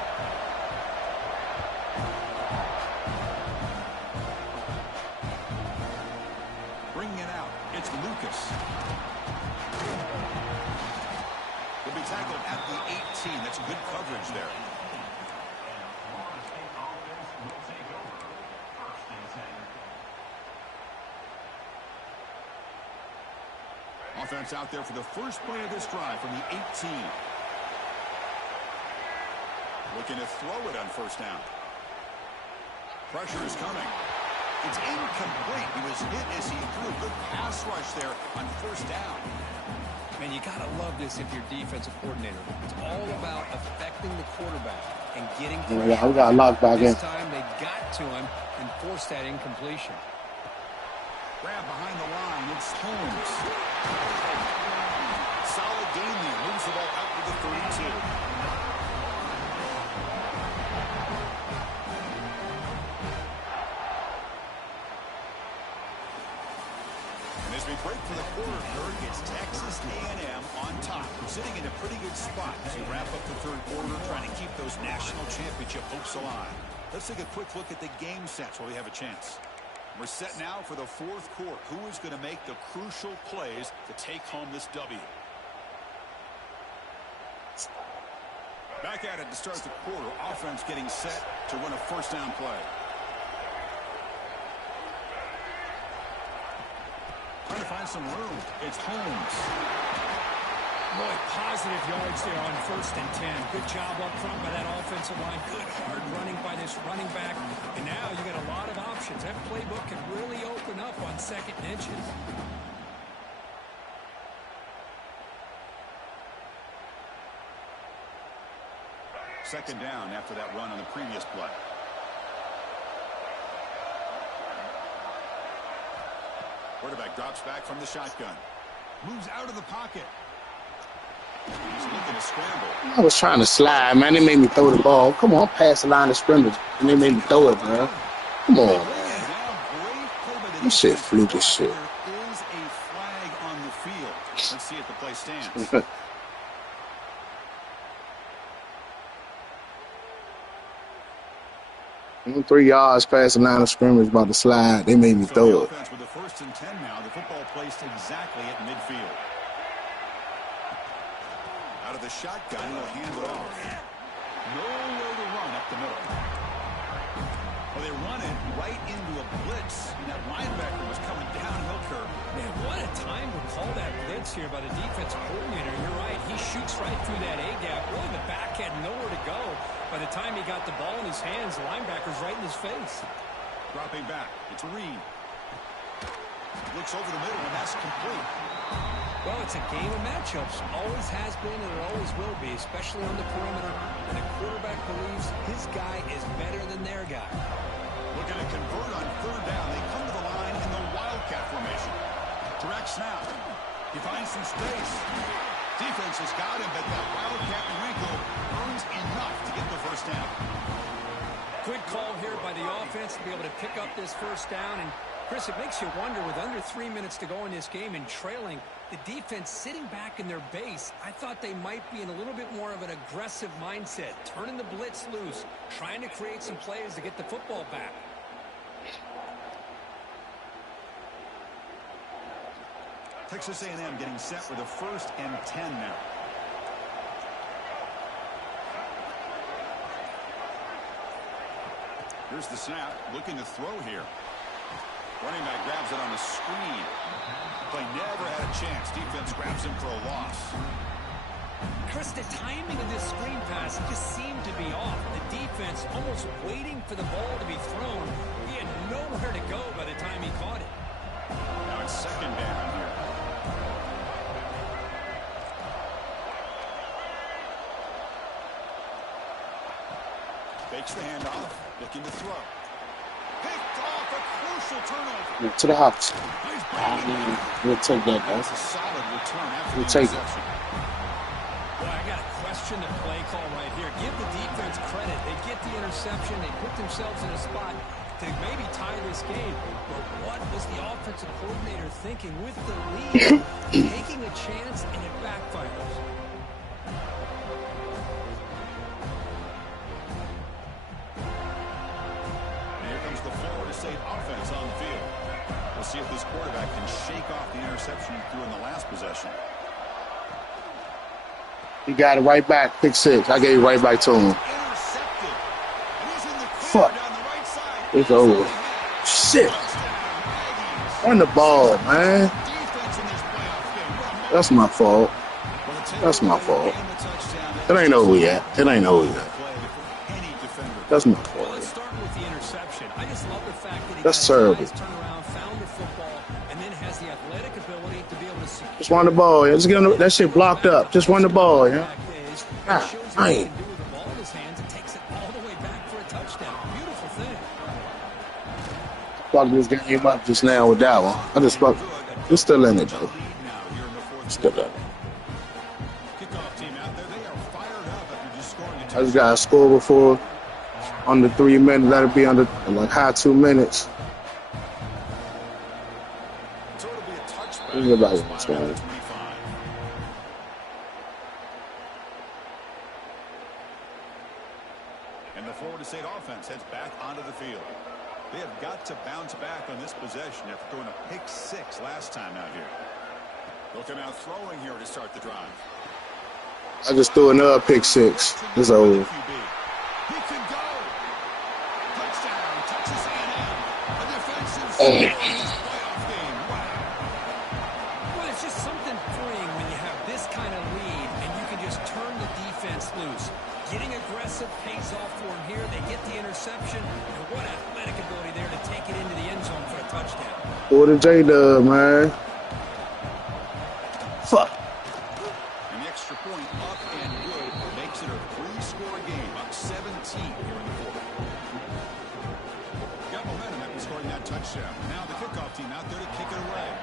Bringing it out, it's Lucas. Will be tackled at the 18. That's good coverage there. Offense out there for the first play of this drive from the 18. Looking to throw it on 1st down. Pressure is coming. It's incomplete. He was hit as he threw a good pass rush there on 1st down. Man, you got to love this if you're defensive coordinator. It's all about affecting the quarterback and getting Yeah, we got locked back in. This time they got to him and forced that incompletion. Grab behind the line. It's Holmes. Solid gain there. Moves the ball out to the 32. And as we break for the quarter, Kirk, it's Texas A&M on top. Sitting in a pretty good spot as we wrap up the 3rd quarter, trying to keep those national championship hopes alive. Let's take a quick look at the game sets while we have a chance. We're set now for the 4th quarter. Who is going to make the crucial plays to take home this W? Back at it to start the quarter. Offense getting set to run a 1st down play. Trying to find some room. It's Holmes. Boy, positive yards there on 1st and 10. Good job up front by that offensive line. Good hard running by this running back. And now you got a lot of options. That playbook can really open up on 2nd and inches. Second down after that run on the previous play. Quarterback drops back from the shotgun. Moves out of the pocket. He's looking to scramble. I was trying to slide, man. They made me throw the ball. Come on, pass the line of scrimmage, and they made me throw it, man. Come on, man. This shit fluke as shit. There is a flag on the field. Let's see if the play stands. 3 yards past the line of scrimmage, about to slide. They made me So throw the it. offense with the 1st and 10 now. The football placed exactly at midfield. shotgun. He'll hand it off. Nowhere to run up the middle. Well, they run it right into a blitz, and that linebacker was coming downhill curve. Man, what a time to call that blitz here by the defensive coordinator. You're right. He shoots right through that A-gap. Really, the back had nowhere to go. By the time he got the ball in his hands, the linebacker's right in his face. Dropping back. It's Reed. Looks over the middle, and that's complete. Well, it's a game of matchups. Always has been, and it always will be, especially on the perimeter. And the quarterback believes his guy is better than their guy. Looking to convert on third down. They come to the line in the Wildcat formation. Direct snap. He finds some space. Defense has got him, but that Wildcat wrinkle earns enough to get the first down. Good call here by the offense to be able to pick up this first down. And, Chris, it makes you wonder, with under 3 minutes to go in this game and trailing, the defense sitting back in their base, I thought they might be in a little bit more of an aggressive mindset, turning the blitz loose, trying to create some plays to get the football back. Texas A&M getting set for the 1st and 10 now. Here's the snap, looking to throw here. Running back grabs it on the screen. Play never had a chance. Defense grabs him for a loss. Chris, the timing of this screen pass just seemed to be off. The defense almost waiting for the ball to be thrown. He had nowhere to go by the time he caught it. Now it's second down here. Fakes the handoff, looking to throw. Picked off a crucial turnover. To the house. We'll take that, That's guys. a solid return after We'll the take it. interception. Well, I got to question the play call right here. Give the defense credit. They get the interception. They put themselves in a spot to maybe tie this game. But what was the offensive coordinator thinking with the lead? Taking a chance, and it backfires. Here comes the Florida State offense on the field. We'll see if this quarterback can shake off the interception he threw in the last possession. He got it right back. Pick 6. I gave it right back to him. Intercepted. And he's in the Fuck. corner down the right side. It's over. Shit. Run the ball, man. Defense in this playoff game. What a moment. That's my fault. Well, the takeaway That's my and fault. the touchdown. It ain't over yet. It ain't over yet. Play for any defender. That's my Well, fault. let's start with the interception. I just love the fact that he That's got terrible. his eyes turned around, found the football, and then has the athletic ability to be able to secure. Just run the ball. Just get him, that shit blocked up. Just run the ball, yeah. God, shows what he dang. can do with the ball in his hands and takes it all the way back for a touchdown. Beautiful thing. Fuck this game up just now with that one. I just fuck. It's still in it, though. Lead now here in the fourth Still in quarter. it. Kickoff team out there. They are fired up after just scoring a I just touchdown. got to score before under 3 minutes. Let it be under like high 2 minutes. So it'll be a touchback. Everybody Spot wants on one. the 25. And the Florida State offense heads back onto the field. They have got to bounce back on this possession after throwing a pick 6 last time out here. They'll come out throwing here to start the drive. I just threw another pick 6. It's over. QB. He can go. Touchdown, Texas A&M. A defensive score in this playoff game. Wow. Well, it's just something freeing when you have this kind of lead and you can just turn the defense loose. Getting aggressive pays off for them here. They get the interception, and what athletic ability there to take it into the end zone for a touchdown. Or the J-Dub, man. Fuck. And the extra point up and good makes it a 3-score game, up 17 here in the fourth. Got momentum after scoring that touchdown. Now the kickoff team out there to kick it away.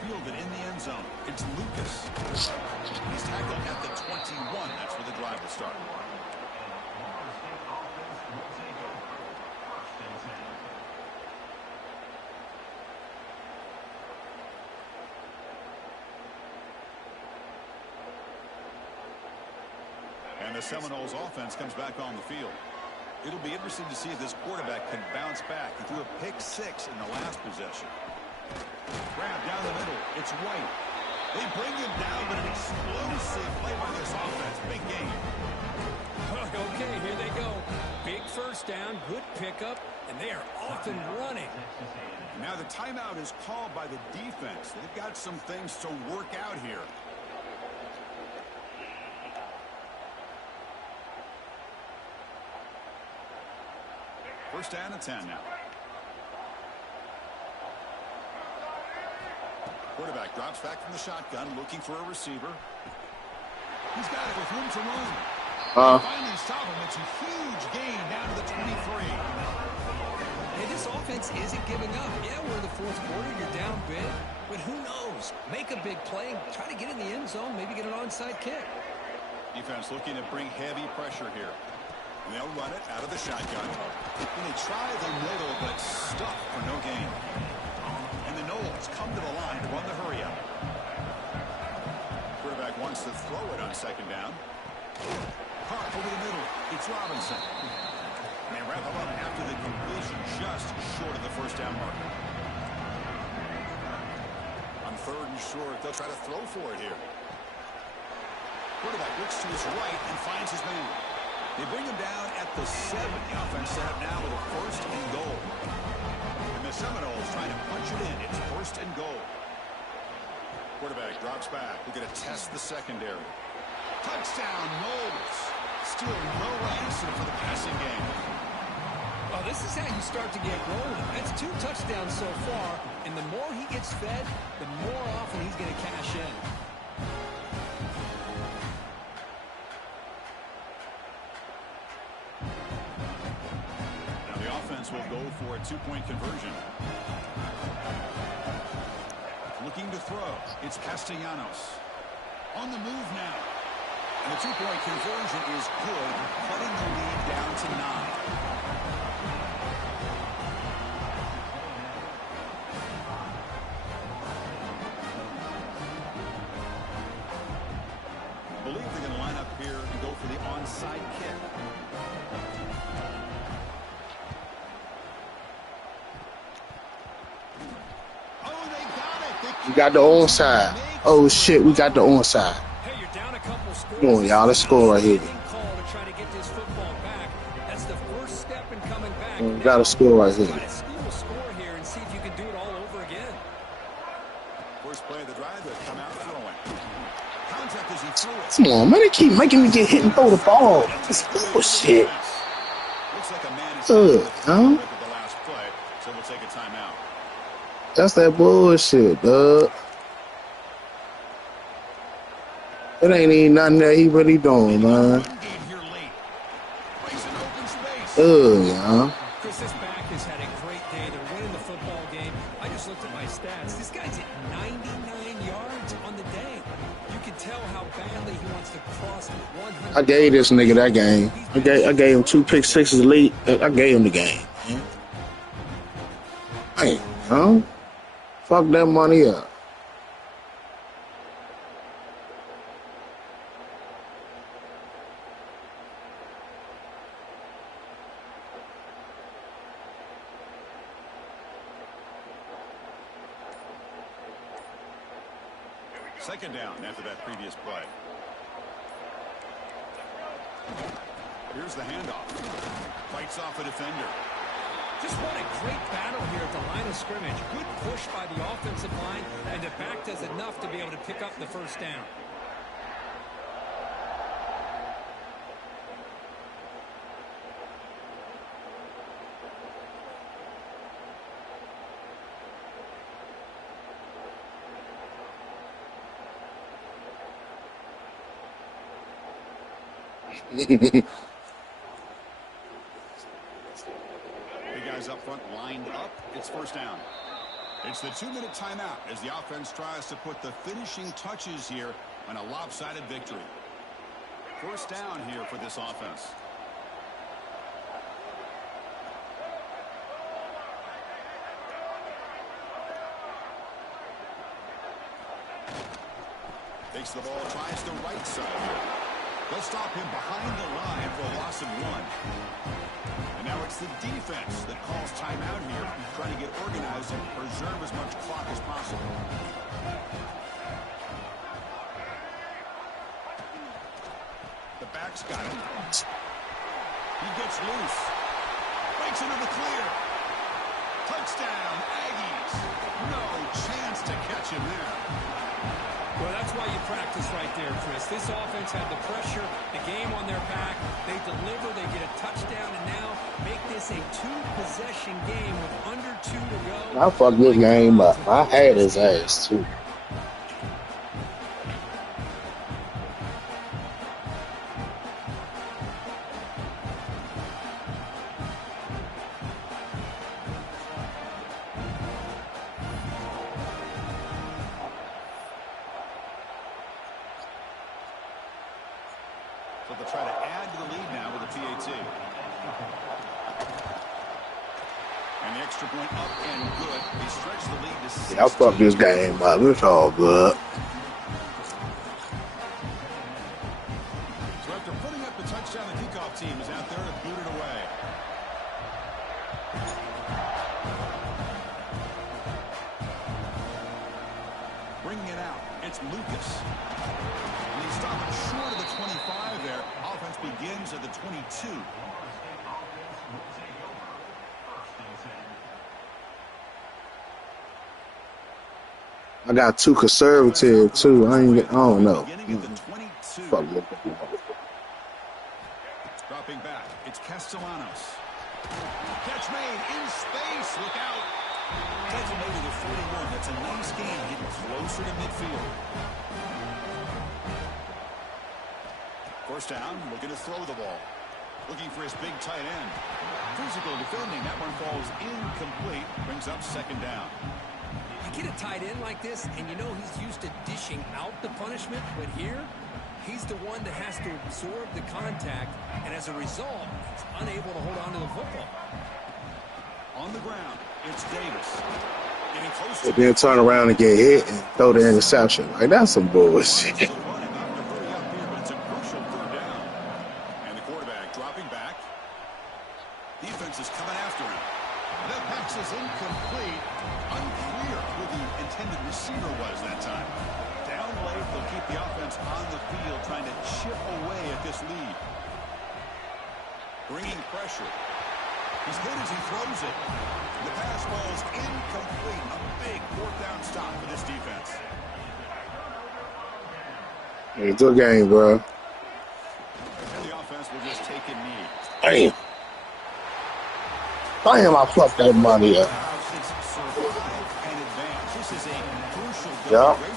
Fielded in the end zone. It's Lucas. He's tackled at the 21. That's where the drive will start. And the Seminoles offense comes back on the field. It'll be interesting to see if this quarterback can bounce back. He threw a pick 6 in the last possession. Grab down the middle. It's White. They bring him down, but an explosive play by this offense. Big game. Okay, here they go. Big first down, good pickup, and they are off and running. Now the timeout is called by the defense. They've got some things to work out here. First down and 10 now. Quarterback drops back from the shotgun, looking for a receiver. He's got it with room to run. Finally stop him. It's a huge gain down to the 23. Hey, this offense isn't giving up. Yeah, we're in the fourth quarter. You're down big. But who knows? Make a big play. Try to get in the end zone. Maybe get an onside kick. Defense looking to bring heavy pressure here. And they'll run it out of the shotgun. And they try the middle, but stuck for no gain. And the Noles come to the line to run the hurry up. Quarterback wants to throw it on second down. Pop over the middle. It's Robinson. And they wrap him up after the completion, just short of the first down marker. On third and short, they'll try to throw for it here. Quarterback looks to his right and finds his man. They bring him down at the 7. The offense set up now with a first and goal. And the Seminoles trying to punch it in. It's first and goal. Quarterback drops back. We're going to test the secondary. Touchdown, Noles. Still no answer for the passing game. Well, this is how you start to get rolling. That's 2 touchdowns so far, and the more he gets fed, the more often he's going to cash in. Now the offense will go for a 2-point conversion. Looking to throw. It's Castellanos. On the move now. And the 2-point conversion is good, cutting the lead down to 9. Believe they're going to line up here and go for the onside kick. Oh, they got it. We got the onside. Oh, shit, we got the onside. Hey, you're down a couple scores. Come on, y'all. Let's score right here. Call to try to get this football back. That's the first step in coming back. We got to score right here. Try to steal a score here and see if you can do it all over again. First play of the drive, they'll come out throwing. Contact as he threw it. Come on, man. They keep making me get hit and throw the ball. It's bullshit. Looks like a man is Huh? at the last play, so we'll take a timeout. That's that bullshit, dog. It ain't even nothing that he really doing, man. Game here late. Plays an open space. Yeah. Chris, this back has had a great day. They're winning the football game. I just looked at my stats. This guy's at 99 yards on the day. You can tell how badly he wants to cross 100. I gave this nigga that game. I gave him 2 pick sixes late. I gave him the game. Hey, huh? Fuck that money up. Second down after that previous play. Here's the handoff. Fights off a defender. Just what a great battle here at the line of scrimmage. Good push by the offensive line, and the back does enough to be able to pick up the first down. Big guys up front lined up. It's first down. It's the 2-minute timeout as the offense tries to put the finishing touches here on a lopsided victory. First down here for this offense. Takes the ball, tries the right side. They'll stop him behind the line for a loss of 1. And now it's the defense that calls timeout here. trying to get organized and preserve as much clock as possible. The back's got it. He gets loose. Breaks into the clear. Touchdown, Aggies. No chance to catch him there. Well, that's why you practice right there, Chris. This offense had the pressure, the game on their back. They deliver, they get a touchdown, and now make this a two-possession game with under 2 to go. I fucked this game up. I had his ass, too. So they'll try to add to the lead now with a PAT. And the extra point up and good. They stretch the lead to 16. Yeah, I fucked this game up. It's all good. So after putting up the touchdown, the kickoff team is out there to boot it away. Bringing it out, it's Lucas. And he's stopping short of the 25 there. Offense begins at the 22. I got too conservative, too. I don't know. Beginning at the 22. Fuck it. Dropping back, it's Castellanos. Catch made in space. Look out. Tackle made to the 41. That's a nice gain, getting closer to midfield. First down, looking to throw the ball. Looking for his big tight end. Physical defending. That one falls incomplete. Brings up second down. You get a tight end like this, and you know he's used to dishing out the punishment, but here, he's the one that has to absorb the contact, and as a result, he's unable to hold on to the football. On the ground, it's Davis. Getting close But to then turn around and get hit and throw the interception. Like, that's some bullshit. the running up to hurry up here, but it's a crucial third down. And the quarterback dropping back. Defense is coming after him. That pass is incomplete. Unclear who the intended receiver was that time. Down late, they'll keep the offense on the field, trying to chip away at this lead. Bringing pressure. He's hit as he throws it. The pass falls incomplete. A big fourth down stop for this defense. It's a game, bro. And the offense will just take a knee. Damn. Damn, I fucked that money up. Survive and advance. This is a crucial Yeah. great